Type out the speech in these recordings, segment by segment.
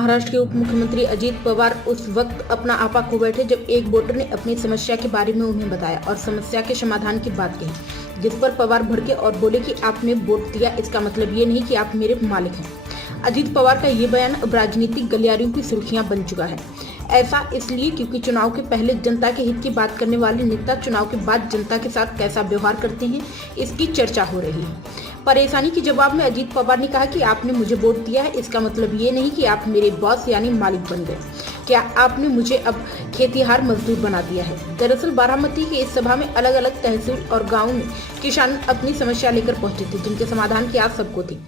महाराष्ट्र के उप मुख्यमंत्री अजीत पवार उस वक्त अपना आपा खो बैठे जब एक वोटर ने अपनी समस्या के बारे में उन्हें बताया और समस्या के समाधान की बात कही, जिस पर पवार भड़के और बोले कि आपने वोट दिया इसका मतलब ये नहीं कि आप मेरे मालिक हैं। अजीत पवार का ये बयान अब राजनीतिक गलियारियों की सुर्खियां बन चुका है। ऐसा इसलिए क्योंकि चुनाव के पहले जनता के हित की बात करने वाले नेता चुनाव के बाद जनता के साथ कैसा व्यवहार करते हैं, इसकी चर्चा हो रही है। परेशानी के जवाब में अजीत पवार ने कहा कि आपने मुझे वोट दिया है इसका मतलब ये नहीं कि आप मेरे बॉस यानी मालिक बन गए। क्या आपने मुझे अब खेतीहार मजदूर बना दिया है। दरअसल बारामती की इस सभा में अलग अलग तहसील और गाँव में किसान अपनी समस्या लेकर पहुंचे थे, जिनके समाधान की आस सबको थी।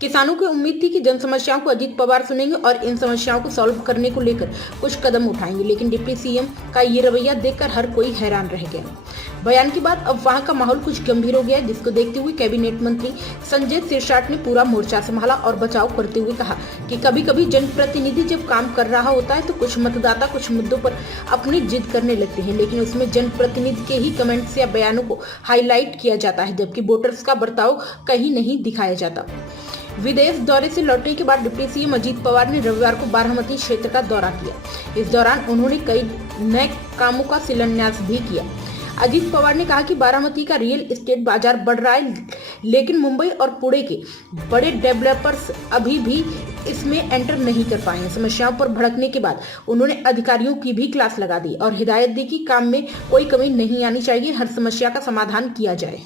किसानों की उम्मीद थी कि जन समस्याओं को अजीत पवार सुनेंगे और इन समस्याओं को सॉल्व करने को लेकर कुछ कदम उठाएंगे, लेकिन डिप्टी सीएम का ये रवैया देखकर हर कोई हैरान रह गया। बयान के बाद अब वहां का माहौल कुछ गंभीर हो गया है, जिसको देखते हुए कैबिनेट मंत्री संजय सिरसाट ने पूरा मोर्चा संभाला और बचाव करते हुए कहा कि कभी कभी जनप्रतिनिधि जब काम कर रहा होता है तो कुछ मतदाता कुछ मुद्दों पर अपनी जिद करने लगते हैं, लेकिन उसमें जनप्रतिनिधि के ही कमेंट्स या बयानों को हाईलाइट किया जाता है, जबकि वोटर्स का बर्ताव कहीं नहीं दिखाया जाता। विदेश दौरे से लौटने के बाद डिप्टी सीएम अजीत पवार ने रविवार को बारामती क्षेत्र का दौरा किया। इस दौरान उन्होंने कई नए कामों का शिलान्यास भी किया। अजीत पवार ने कहा कि बारामती का रियल एस्टेट बाजार बढ़ रहा है, लेकिन मुंबई और पुणे के बड़े डेवलपर्स अभी भी इसमें एंटर नहीं कर पाए हैं। समस्याओं पर भड़कने के बाद उन्होंने अधिकारियों की भी क्लास लगा दी और हिदायत दी कि काम में कोई कमी नहीं आनी चाहिए, हर समस्या का समाधान किया जाए।